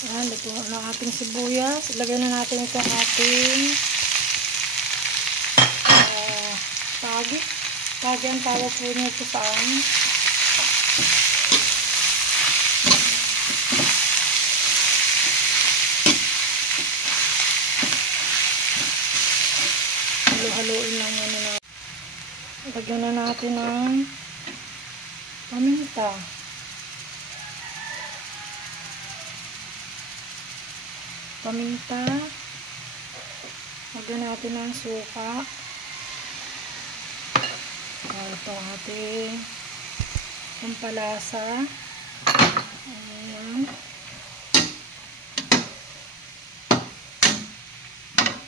Ayan, luto na ating sibuyas. Ilagay na natin itong ating pagi. Pagi ang tawag po nito sa amin. Halo-haloin lang yan na. Lagyan na natin ng paminta. Lagyan natin ng suka. Ito ang ating pampalasa. Ayan.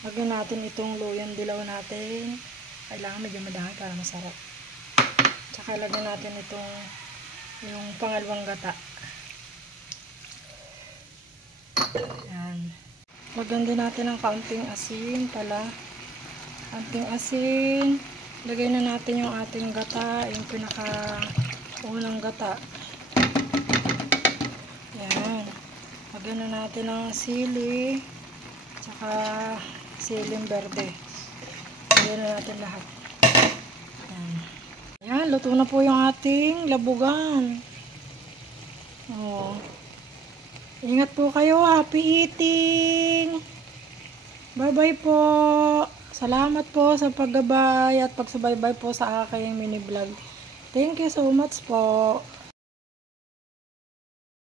Lagyan natin itong luyang dilaw natin. Kailangan medyo madami para masarap. Tsaka lagyan natin yung pangalawang gata. Ayan. Lagyan din natin ng kaunting asin pala. Kaunting asin. Lagay na natin yung ating gata, yung pinaka-unang gata. Ayan. Lagyan na natin ng sili. Tsaka siling berde. Lagyan na natin lahat. Ayan. Ayan, luto na po yung ating labugan. Oh. Ingat po kayo. Happy eating! Bye-bye po! Salamat po sa paggabay at pagsubaybay po sa aking mini vlog. Thank you so much po!